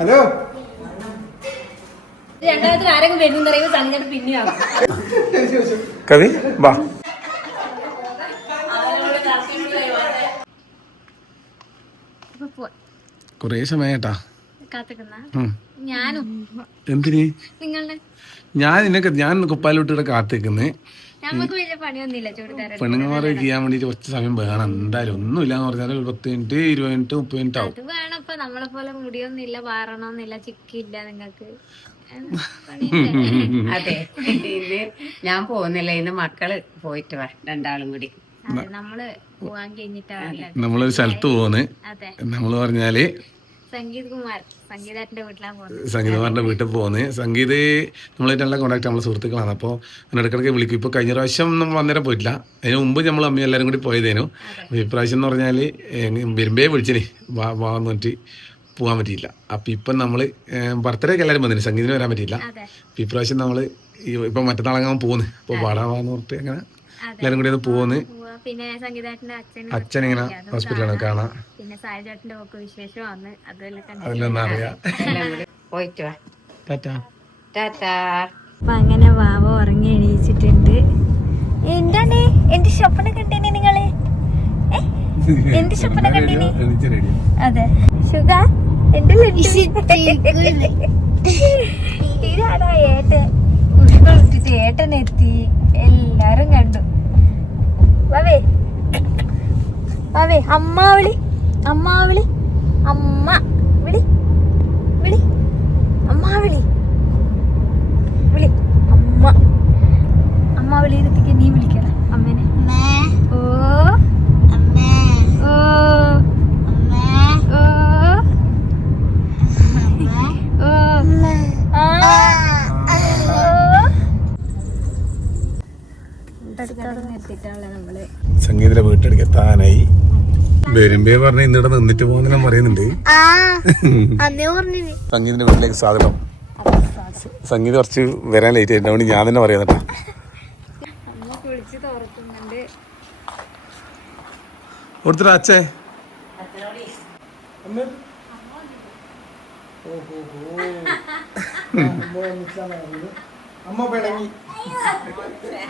Hello രണ്ടാമത്തിൽ ആരെങ്കിലും വരുന്ന പറയുമ്പോൾ സംഗതി പിന്നെയാണ് കവി വാ. കൊറേ സമയട്ടാ ഞാനും എന്തിന് നിങ്ങളുടെ ഞാൻ കുപ്പാലോട്ട് കാത്തിക്കുന്നേ. നമുക്ക് വലിയ പണിയൊന്നുമില്ല ചൂടുകാരൻ. പെണ്ണുങ്ങളെ ചെയ്യാൻ വേണ്ടിട്ട് കുറച്ച് സമയം വേണം എന്തായാലും. ഒന്നുമില്ലാന്ന് പറഞ്ഞാൽ 10 മിനിറ്റ് 20 മിനിറ്റ് 30 മിനിറ്റ് ആവും. അത് വേണം. ഇപ്പൊ നമ്മളെ പോലെ മുടിയൊന്നുമില്ല, വാറണമെന്നില്ല, ചിക്കില്ല നിങ്ങൾക്ക്. അതെ, ഇത് ഞാൻ പോകുന്നില്ല. ഇന്ന് മക്കള് പോയിട്ട് വാ, രണ്ടാളും കൂടി. നമ്മള് പോവാൻ കഴിഞ്ഞിട്ടാണ് നമ്മളൊരു സ്ഥലത്ത് പോകുന്നത്. നമ്മള് പറഞ്ഞാല് സംഗീതകുമാറിന്റെ വീട്ടിൽ പോകുന്നത്. സംഗീത് നമ്മളായിട്ടുള്ള കോൺടാക്ട് നമ്മളെ സുഹൃത്തുക്കളാണ്. അപ്പോൾ ഇടയ്ക്കിടയ്ക്ക് വിളിക്കും. ഇപ്പോൾ കഴിഞ്ഞ പ്രാവശ്യം നമ്മൾ അന്നേരം പോയിട്ടില്ല. അതിന് മുമ്പ് നമ്മൾ അമ്മ എല്ലാവരും കൂടി പോയതേനു. ഇപ്രാവശ്യം എന്ന് പറഞ്ഞാൽ വരുമ്പേ വിളിച്ചിന് വാന്ന് പറഞ്ഞിട്ട് പോകാൻ പറ്റിയില്ല. അപ്പം ഇപ്പം നമ്മൾ ബർത്ത്ഡേക്ക് എല്ലാവരും വന്നിന്, സംഗീതത്തിന് വരാൻ പറ്റിയില്ല. അപ്പം ഇപ്രാവശ്യം നമ്മൾ ഇപ്പം മറ്റന്നാളങ്ങാൻ പോകുന്നു. അപ്പോൾ പാടാവാന്ന് പറഞ്ഞിട്ട് അങ്ങനെ എല്ലാവരും കൂടി ഒന്ന് പോകുന്നു. പിന്നെ സംഗീതത്തിന്റെ അച്ഛൻ ഇങ്ങനെ ഹോസ്പിറ്റലാണ് കാണാൻ. പിന്നെ സായിചേട്ടന്റെ ഒക്കെ വിശേഷമാണ്. അതിലൊന്നും അറിയാം. പോയിട്ട് വാ. അപ്പൊ അങ്ങനെ വാവ ഉറങ്ങി എണീച്ചിട്ടുണ്ട്. എന്താണ് എന്റെ സ്വപ്നം കണ്ടീനി നിങ്ങള്? എന്റെ സ്വപ്നം കണ്ടീനി? അതെ സുഖ എന്റെ ഇതാടാ ഏട്ടൻ. ഉഷ്കൊളിച്ചിട്ട് ഏട്ടനെത്തി, എല്ലാരും കണ്ടു. വാവേ വാവേ അമ്മ വിളി, അമ്മ വിളി, അമ്മ വിളി, വിളി അമ്മ വിളി, വിളി അമ്മ. അമ്മ വിളിയിലെത്തിക്ക് നീ വിളിക്കണ അമ്മേനെ. ഓ ഓ സംഗീതയുടെ വീട്ടിലേക്ക് എത്താനായി. വരുമ്പേ പറഞ്ഞ ഇന്നിടെ നിന്നിട്ട് പോകുന്ന പറയുന്നുണ്ട്. സംഗീതിന്റെ വീട്ടിലേക്ക് സ്വാഗതം. സംഗീത കുറച്ച് വരാൻ ലേറ്റ് ആയിട്ട് അതുകൊണ്ട് ഞാൻ തന്നെ പറയുന്നട്ടാ. കൊടുത്തിട്ട് അച്ഛേ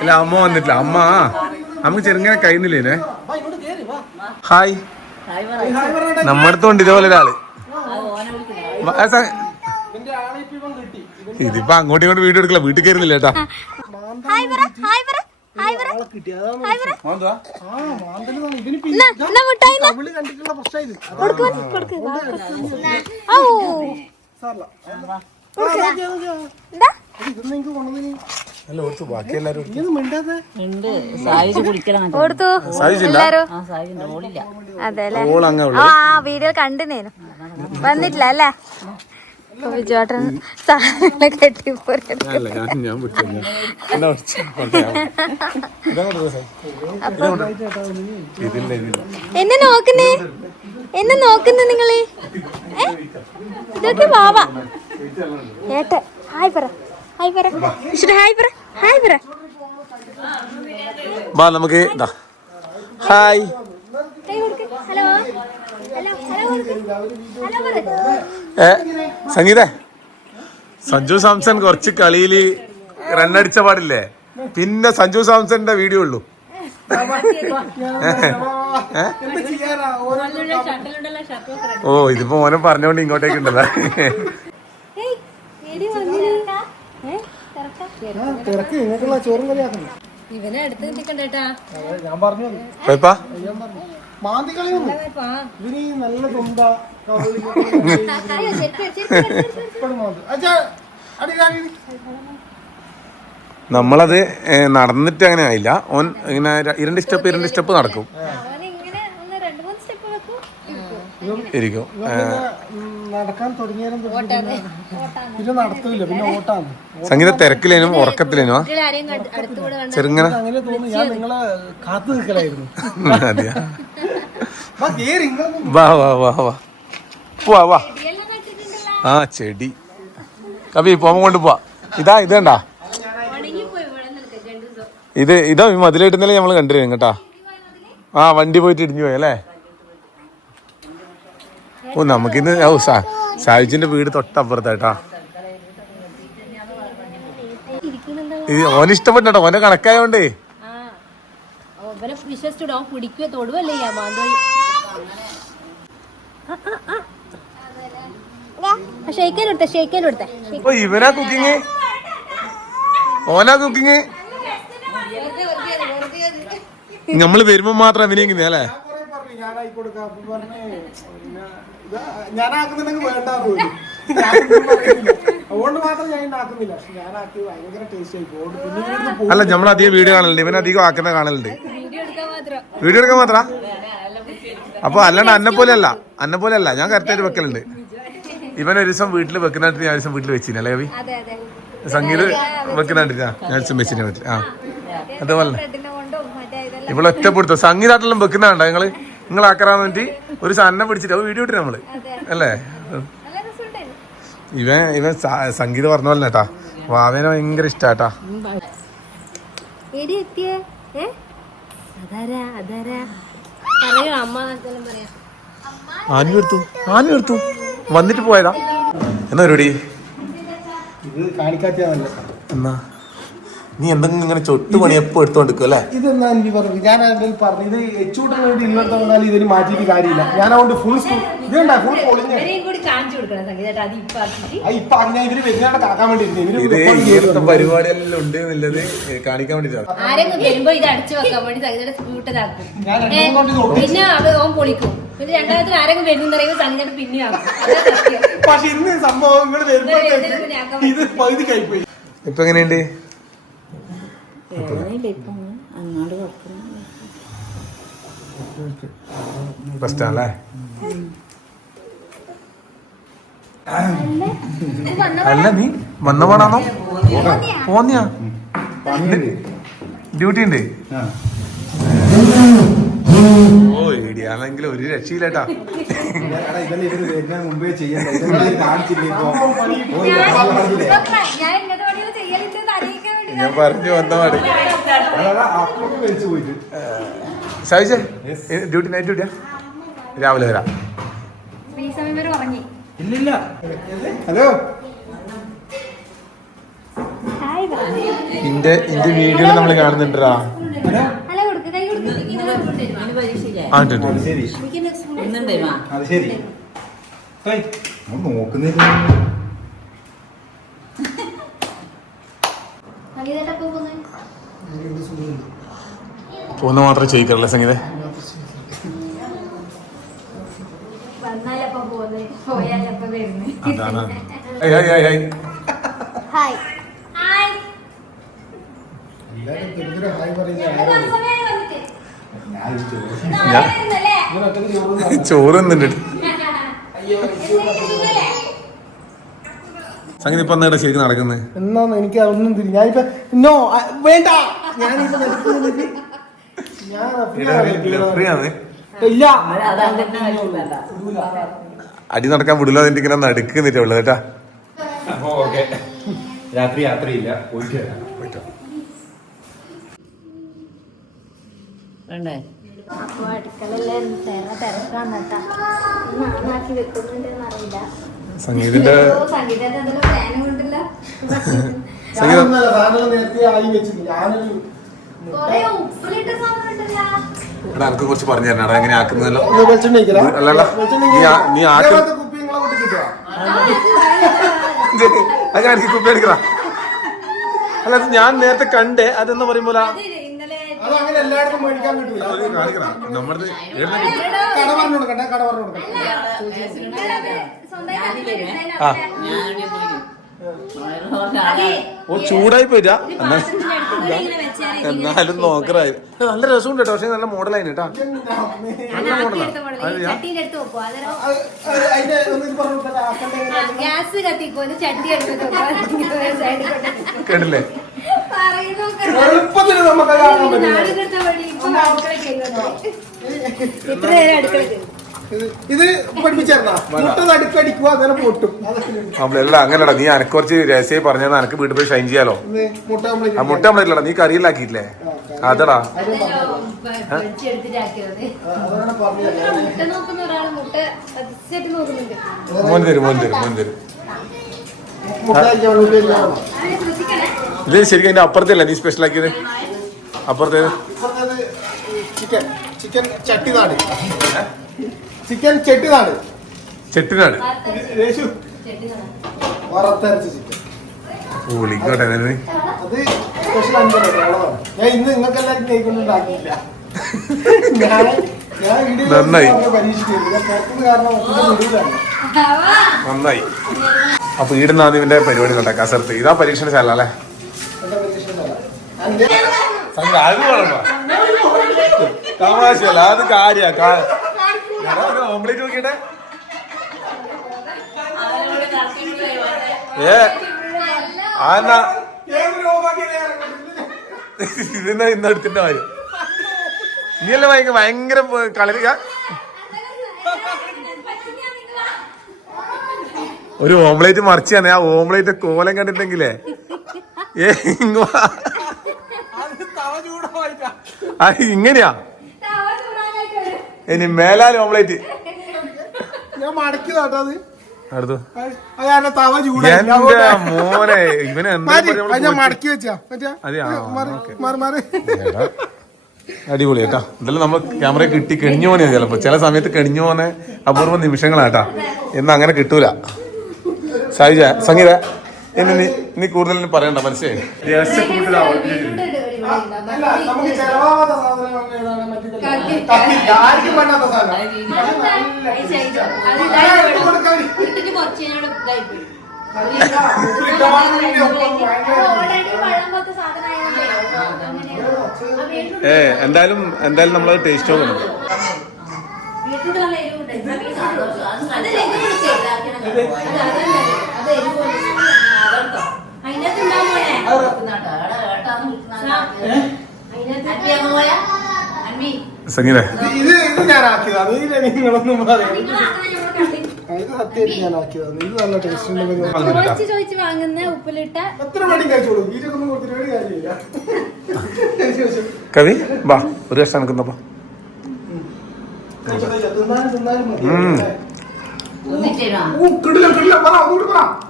അല്ല അമ്മ വന്നിട്ടില്ല. അമ്മ നമുക്ക് ചെറുങ്ങനെ കഴിയുന്നില്ലേ. ഹായ്, നമ്മടുത്തോണ്ട് ഇതേപോലെ ഒരാള്. ഇതിപ്പോ അങ്ങോട്ടും ഇങ്ങോട്ട് വീഡിയോ എടുക്കില്ല, വീട്ടിൽ കയറുന്നില്ല കേട്ടാ. ബാക്കി എല്ലാരും വീഡിയോ കണ്ടിനേനു, വന്നിട്ടില്ല അല്ലേ? ചേട്ടൻ സാധനങ്ങളെ കെട്ടിപ്പോ എന്നെ നോക്കുന്നേ, എന്നെ നോക്കുന്നേ നിങ്ങള്. ഇതൊക്കെ വാവ ഏട്ട. ഹായ് പറ, ഹായ് പറ, ഹായ് പറ, ഹായ് പറ. വാ നമുക്ക് ഹായ്. ഹലോ സംഗീത, സഞ്ജു സാംസൺ കുറച്ച് കളിയില് റണ്ണടിച്ച പാടില്ലേ, പിന്നെ സഞ്ജു സാംസന്റെ വീഡിയോ ഉള്ളൂ. ഓ ഇതിപ്പോ മോനെ പറഞ്ഞോണ്ട് ഇങ്ങോട്ടേക്ക് ഉണ്ടല്ലോ. ഇവനെ അടുത്ത് നിൽക്കണ്ടേട്ടാ. ഞാൻ പറഞ്ഞു നമ്മളത് നടന്നിട്ട് അങ്ങനെ ആയില്ല. ഓൻ ഇങ്ങനെ 2 സ്റ്റെപ്പ് നടക്കും ഇരിക്കും. സംഗീത തിരക്കിലേനും ഉറക്കത്തിലേനും ചെറുങ്ങനെ അതെയാ. വാ വാ വാ വാ പോവാ വാ. ആ ചെടി കവി പോകാൻ കൊണ്ട് പോവാ. ഇതേണ്ടാ ഇതാ മതിലായിട്ടെന്നല്ലേ നമ്മള് കണ്ടിരുന്നു കേട്ടാ. ആ വണ്ടി പോയിട്ട് ഇടിഞ്ഞു പോയല്ലേ. ഓ നമുക്കിന്ന് ഓ സായുജിന്റെ വീട് തൊട്ടപ്പുറത്തായിട്ടാ. ഓന് ഇഷ്ടപ്പെട്ടോ, ഓന്റെ കണക്കായോണ്ടേ. വിശ്വസിച്ചിടോ പിടിക്കുക തൊടുവല്ലേ മാന്തോയി. ഷെയ്ക്കാനെടുത്തേ ഓ ഇവനാ കുക്കിങ്, ഓനാ കുക്കിങ്. നമ്മള് വരുമ്പോ മാത്രം അഭിനയിക്കുന്നേ അല്ലേ? ഞാനാക്കുന്നുണ്ടെങ്കിൽ വേണ്ടാന്ന് അതുകൊണ്ട് മാത്രം ഞാൻ ഉണ്ടാക്കുന്നില്ല. ഞാനാക്കി ഭയങ്കര ടേസ്റ്റ് ആയി. അല്ല നമ്മൾ അധികം വീഡിയോ കാണലുണ്ട്, ഇവൻ അധികം ആക്കുന്ന കാണലുണ്ട്. വീഡിയോ എടുക്കാൻ മാത്ര. അപ്പൊ അല്ലാണ്ട് അന്നെ പോലെ അല്ല ഞാൻ കറക്റ്റായിട്ട് വെക്കലുണ്ട്. ഇവൻ ഒരു ദിവസം വീട്ടിൽ വെക്കുന്നായിട്ട് ഞാൻ ഒരു ദിവസം വീട്ടിൽ വെച്ചില്ലേ കവി? സംഗീത് വെക്കുന്നായിട്ട് ഞാൻ ഒരു ദിവസം വെച്ചിനെ വീട്ടിൽ. ആ അതേപോലെ ഇവിടെ ഒറ്റപ്പെടുത്തോ സംഗീതാട്ടെല്ലാം വെക്കുന്നുണ്ടോ നിങ്ങൾ ആക്കറാന്ന് വേണ്ടി ഒരു സാധനം പിടിച്ചിട്ട് അത് വീഡിയോ ഇട്ട് നമ്മള് അല്ലേ? ഇവൻ സംഗീത പറഞ്ഞ പോലെ കേട്ടാ, വാവേനെ ഭയങ്കര ഇഷ്ടാട്ടാ. ആനു എടുത്തു വന്നിട്ട് പോയതാ. എന്നാ പരിപാടി? ഇത് കാണിക്കാത്തല്ല. എന്നാ നീ എന്തെങ്കിലും ഇങ്ങനെ ചൊട്ട് പണി എപ്പോ എടുത്തോണ്ടിരിക്കും അല്ലേ? ഇതെന്നാ എനിക്ക് പറഞ്ഞു, ഞാൻ എന്തെങ്കിലും പറഞ്ഞു ഇത് എച്ചൂട്ടിന് വേണ്ടി ഇന്നത്തെ വന്നാൽ ഇതിന് മാറ്റിയിട്ട് കാര്യമില്ല. ഞാൻ അതുകൊണ്ട് ഫുൾ ഇതുണ്ടാ ഫുൾ പൊളിഞ്ഞ ഇപ്പൊ ഞാൻ ഇവര് വരുന്നാണ് കാക്കാൻ വേണ്ടി ഇങ്ങനത്തെ പരിപാടിയെല്ലാം ഉണ്ട് എന്നുള്ളത് കാണിക്കാൻ വേണ്ടിട്ടാണ്. ആരെങ്കിലും വരുമ്പോ ഇത് അടിച്ചു വെക്കാൻ വേണ്ടി സംഗീതയുടെ സ്കൂട്ടതാക്കും. പിന്നെ അത് ഓൻ പൊളിക്കും. പിന്നെ രണ്ടാമത്തിൽ ആരെങ്കിലും വരുന്ന പറയുമ്പോൾ സംഗീതയുടെ പിന്നെ ആക്കും. പക്ഷെ ഇന്ന് സംഭവങ്ങൾ വരുമ്പോഴത്തേക്ക് ഇത് പകുതി കൈപ്പോയി. ഇപ്പൊ എങ്ങനെയുണ്ട്? ഫസ്റ്റാണല്ലേ? അല്ല നീ വന്ന പോണാന്നോ? പോന്നിയാ? ഡ്യൂട്ടി ഉണ്ട്. ഓ ഇടിയാണെങ്കിൽ ഒരു രക്ഷയില്ലേട്ടാ. മുമ്പേ ചെയ്യണ്ട ഞാൻ പറഞ്ഞു വന്ന പാട്. സായിച്ചേ ഡ്യൂട്ടി നൈറ്റ് ഡ്യൂട്ടിയാ? രാവിലെ വരാം. ഇല്ലില്ല. ഹലോ ഇന്റെ വീഡിയോ നമ്മൾ കാണുന്നുണ്ടാ. അത് ശരി നോക്കുന്നില്ല. പോന്ന മാത്രം ചെയ്യിക്കാറില്ല സംഗീത. അതാണ് ചോറ് തിന്നിട്ട് സംഗീത ഇപ്പൊ എന്താ ശരിക്കും നടക്കുന്നത്? എന്നാന്ന് എനിക്ക് അതൊന്നും തിരി ഞാനിപ്പോ നോ വേണ്ട. ഞാനിപ്പോ ഇല്ല അടി നടക്കാൻ വിടില്ല. അതിന്റെ ഇങ്ങനെ നടുക്കുന്നിട്ടേ ഉള്ളത് കേട്ടാ. രാത്രി യാത്രയില്ല. പോയിട്ട് വരാം. അപ്പൊ അടുക്കളെല്ലാം തിരക്കാന്നട്ടാ നന്നാക്കി വെക്കുന്നുണ്ടെന്ന് അറിയില്ല. സംഗീതത്തിന്റെ നേരത്തെ ആയി വെച്ചില്ല. ഞാനൊരു എനിക്ക് കുറച്ച് പറഞ്ഞു തരണം എങ്ങനെ ആക്കുന്നതല്ലോ. വെളിച്ചെണ്ണ അല്ലല്ല നീ ആക്കുന്ന കുപ്പി നിങ്ങളെ വീട്ടിൽ കിട്ടുക. അത് ഞാൻ എനിക്ക് കുപ്പി എടുക്കറ. അല്ല ഞാൻ നേരത്തെ കണ്ടേ അതെന്ന് പറയുമ്പോൾ അതങ്ങനെ എല്ലായിടത്തും മേടിക്കാൻ കിട്ടില്ല. നമ്മുടെ കട പറഞ്ഞു കൊടുക്കട്ടെ. കട പറഞ്ഞു കൊടുക്കട്ടെ. ഓ ചൂടായി പോയിട്ടാ. എന്നാലും നോക്കറായി. നല്ല രസമുണ്ട് കേട്ടോ. പക്ഷെ നല്ല മോഡലായി കേട്ടാ. നല്ല മോഡലാണ്. കേട്ടില്ലേ? എളുപ്പത്തിൽ നമുക്ക് ഇത് പഠിപ്പിച്ചേർന്നാ മുട്ട നടുക്കടിക്കുക അങ്ങനെ പൊട്ടും. നമ്മളെല്ലാം അങ്ങനെടാ. നീ എനക്ക് കുറച്ച് രഹസ്യമായി പറഞ്ഞാൽ എനക്ക് വീട്ടിൽ പോയി ഷൈൻ ചെയ്യാലോ. ആ മുട്ട നമ്മളല്ലടാ നീ കറിയിലാക്കിയിട്ടില്ലേ? അതടാ മുട്ട നോക്കുന്ന ഒരാള് മുട്ട സെറ്റ് നോക്കുന്നുണ്ട്. മോൻ തരും മുട്ട കഴിക്കാൻ വേണ്ടിയിട്ട് അതിനെ ശ്രദ്ധിക്കണേ. ഇത് ശരിക്കും അതിന്റെ അപ്പുറത്തല്ല നീ സ്പെഷ്യൽ ആക്കിയത് അപ്പുറത്തേത് ചിക്കൻ ചട്ടിനാട് ചിക്കൻ ചെട്ടിനാട് ചെട്ടിനാട് രേഷു വറുത്തരച്ച ചിക്കൻ വിളിക്കോട്ടെ അത് സ്പെഷ്യൽ 5 ഞാൻ ഇന്ന് നിങ്ങൾക്ക് എല്ലാവർക്കും കഴിക്കൊണ്ടുണ്ടാക്കിയില്ല നന്നായി. പരീക്ഷിക്കില്ല പുറത്തുനിന്ന് കാരണം വിടുകയാണ്. നന്നായി. അപ്പൊ ഈടുന്ന ഇവന്റെ പരിപാടി കണ്ട കസർത്ത് ഇതാ പരീക്ഷണശാല അല്ലേ എന്റെ പരീക്ഷണമല്ല തമാശയല്ല അത് കാര്യ ഓംപ്ലേറ്റ് നോക്കിട്ടെ ആന്നാ ഇതെന്നാ ഇന്ന് എടുത്തിന്റെ കാര്യം നീയല്ലേ ഭയങ്കര കളരിക ഒരു ഓംപ്ലേറ്റ് മറിച്ച് തന്നെ ആ ഓംപ്ലേറ്റ് കോലം കണ്ടിട്ടെങ്കിലേ ഇങ്ങനെയാ ഇനി മേലാൽ ഓംപ്ലേറ്റ് ഞാൻ മടക്കി കേട്ടോ അത് അടുത്തു അത് തവ ചൂടായി എന്റെ മോനെ ഇവന് എന്താ ഞാൻ മടക്കി വെച്ചാ അടിപൊളി കേട്ടാ ഇതെല്ലാം നമ്മൾ ക്യാമറ കിട്ടി കെണിഞ്ഞു പോനെയാ ചിലപ്പോ ചില സമയത്ത് കെണിഞ്ഞു പോന്നെ അപൂർവ നിമിഷങ്ങളാട്ടാ എന്ന് അങ്ങനെ കിട്ടൂല സായിജ സംഗീത എന്നെ നീ കൂടുതൽ പറയണ്ട മനസ്സിലായി നമുക്ക് ചെലവാകാത്ത സാധനം ഏതാണ്? മറ്റേ ആർക്കും വേണ്ടാത്ത സാധനം എന്തായാലും നമ്മളത് ടേസ്റ്റ് നോക്കണം സംഗീത ഇത് ഞാൻ ആക്കിയതാണ് ഇതിൽ നിങ്ങളൊന്നും പറയാം ഇത് സത്യമായിട്ട് ഞാൻ ആക്കിയതാണ് ഇത് നല്ല ടേസ്റ്റ് ഉണ്ടെങ്കിൽ ചോദിച്ച് വാങ്ങുന്ന ഉപ്പിലിട്ട എത്ര മണി കഴിച്ചോളൂ ഇതിലൊന്നും കൊടുത്തിട്ട് ഒരു കാര്യമില്ല കവി വാ ഒരു കഷ്ടം നിൽക്കുന്നപ്പോ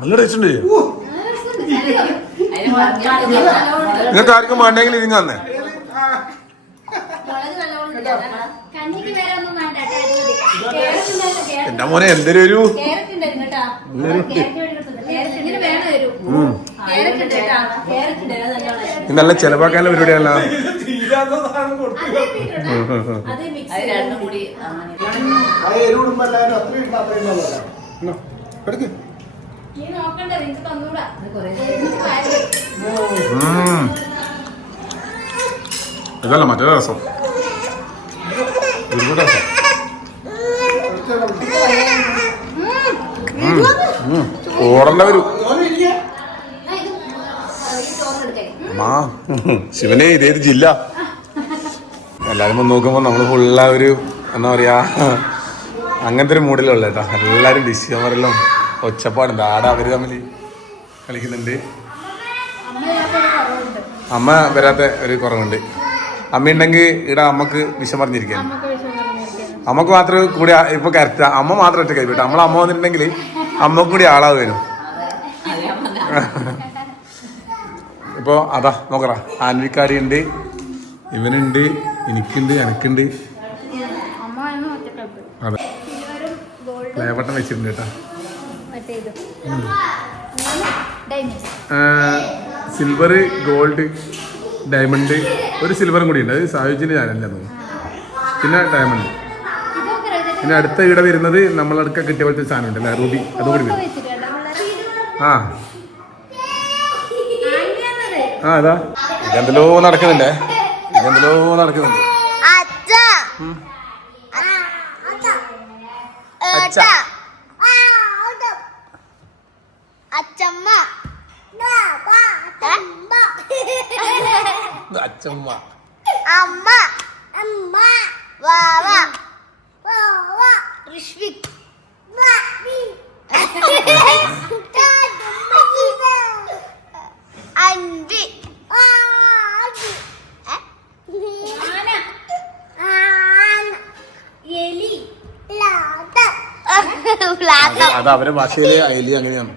നല്ല ടേസ്റ്റ് ഉണ്ട് നിങ്ങൾക്ക് ആർക്കും വേണ്ടെങ്കിൽ ഇതിങ്ങ തന്നെ എന്റെ മോനെ എന്തൊരു നല്ല ചെലവാക്കാനുള്ള പരിപാടിയല്ല ഇതല്ല മറ്റൊരു രസം ഒരുപാട് രസം ഓടണ്ട വരൂ ശിവനെ ഇതേത് ജില്ല എല്ലാരും വന്ന് നോക്കുമ്പോ നമ്മള് ഫുള്ള ഒരു എന്താ പറയാ അങ്ങനത്തെ ഒരു മൂഡിലുള്ള കേട്ടോ എല്ലാരും ഡിസ്കവറെല്ലാം ഒച്ചപ്പാടുണ്ട് ആടെ അവര് തമ്മിൽ കളിക്കുന്നുണ്ട് അമ്മ വരാത്ത ഒരു കുറവുണ്ട് അമ്മ ഉണ്ടെങ്കിൽ ഇവിടെ അമ്മക്ക് വിഷം പറഞ്ഞിരിക്കാൻ അമ്മക്ക് മാത്രം കൂടി ഇപ്പൊ കരച്ച അമ്മ മാത്രം ഒറ്റ കൈ വിട്ടു നമ്മളെ അമ്മ വന്നിട്ടുണ്ടെങ്കിൽ അമ്മക്ക് കൂടി ആളാവുന്നു ഇപ്പൊ അതാ നോക്കറ ആൻവിക്കാടി ഉണ്ട് ഇവനുണ്ട് എനിക്കുണ്ട് എനക്കുണ്ട് അതെ പ്ലേവട്ടം വെച്ചിട്ടുണ്ട് കേട്ടാ സിൽവർ ഗോൾഡ് ഡയമണ്ട് ഒരു സിൽവറും കൂടി ഉണ്ട് അത് സായുജിന്റെ ചാനലിലാണ് പിന്നെ ഡയമണ്ട് പിന്നെ അടുത്ത ഇവിടെ വരുന്നത് നമ്മളടുക്ക കിട്ടിയ പോലത്തെ സാധനം ഉണ്ടല്ലേ റൂബി അതും കൂടി വരും ആ അതാ ഇതെന്തല്ലോ നടക്കുന്നുണ്ട് അച്ചമ്മ അമ്മ അമ്മ വാവ വാവ ഋഷ്വിക് അഞ്ചി എലി ഉലാത്തം. അത് അവരെ ഭാഷയില് അയലി അങ്ങനെയാണ്.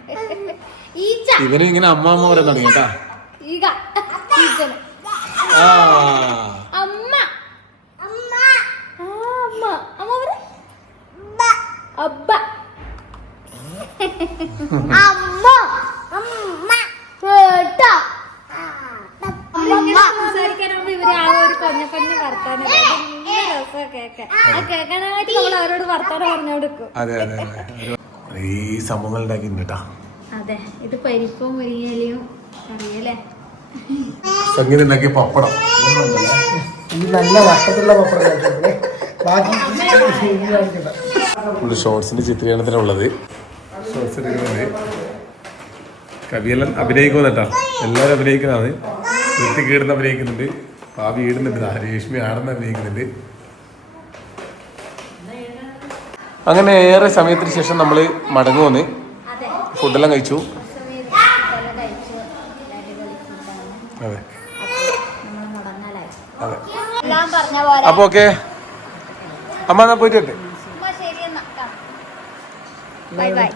ഈച്ച ഇവന് ഇങ്ങനെ അമ്മ അമ്മ പറയാൻ തുടങ്ങി കേട്ടാ. ഈഗ ഈച്ചന് ആ അമ്മ അമ്മ ആ അമ്മ അമ്മ പറ അബ്ബ അമ്മ അമ്മ കേട്ടോ അമ്മ സംസാരിക്കാനാകുമ്പോ ഇവര് ആ ഒരു കൊഞ്ഞ വർത്താനം രസം കേൾക്കാൻ ആ കേൾക്കാനായിട്ട് നമ്മൾ അവരോട് വർത്താനം പറഞ്ഞോടുക്കും. അതെ അതെ അതെ. ഈ സംഭവങ്ങൾ ഉണ്ടാക്കിയിട്ടുണ്ട് കേട്ടാ. അതെ ഇത് പരിപ്പും മുരിങ്ങയിലയും അറിയല്ലേ. സംഗീതം ഉണ്ടാക്കിയ പപ്പടം. ഈ നല്ല വട്ടത്തിലുള്ള പപ്പടം കഴിച്ചിട്ടുണ്ടേ. ബാക്കി ഇനി കാണിക്കണ്ട. ഫുള്ള് ഷോർട്സിന്റെ ചിത്രീകരണത്തിനുള്ളത്. ഷോർട്സ് എടുക്കുന്നുണ്ട്. കവിയെല്ലാം അഭിനയിക്കുന്ന കേട്ടാ. എല്ലാവരും അഭിനയിക്കുന്നതാണ്. വൃത്തിക്ക് ഇടുന്ന അഭിനയിക്കുന്നുണ്ട്. ഭാവി ഇടുന്നുണ്ട്. രേഷ്മി ആടുന്ന അഭിനയിക്കുന്നുണ്ട്. അങ്ങനെ ഏറെ സമയത്തിന് ശേഷം നമ്മൾ മടങ്ങുവന്ന് അതെ ഫുഡെല്ലാം കഴിച്ചു. അതെ അതെ. എല്ലാം പറഞ്ഞ പോലെ അപ്പൊ ഓക്കെ അമ്മ എന്നാ പോയിട്ട് വരട്ടെ. ബൈ ബൈ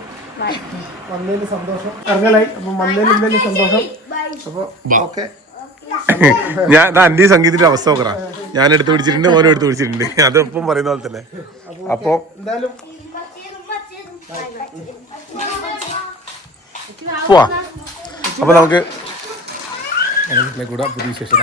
വന്നതിന് സന്തോഷം. അറിഞ്ഞാലായി. അപ്പൊ വന്നതിന് എന്തായാലും സന്തോഷം. അപ്പൊ ഓക്കെ. ഞാൻ അന്റെ സംഗീതത്തിന്റെ അവസ്ഥ നോക്കറ. ഞാൻ എടുത്ത് പിടിച്ചിട്ടുണ്ട്, മോനും എടുത്ത് പിടിച്ചിട്ടുണ്ട്. അതൊപ്പം പറയുന്ന പോലെ തന്നെ. അപ്പൊ എന്തായാലും പോവാ. അപ്പൊ നമുക്ക് കൂടെ പുതിയ വിശേഷം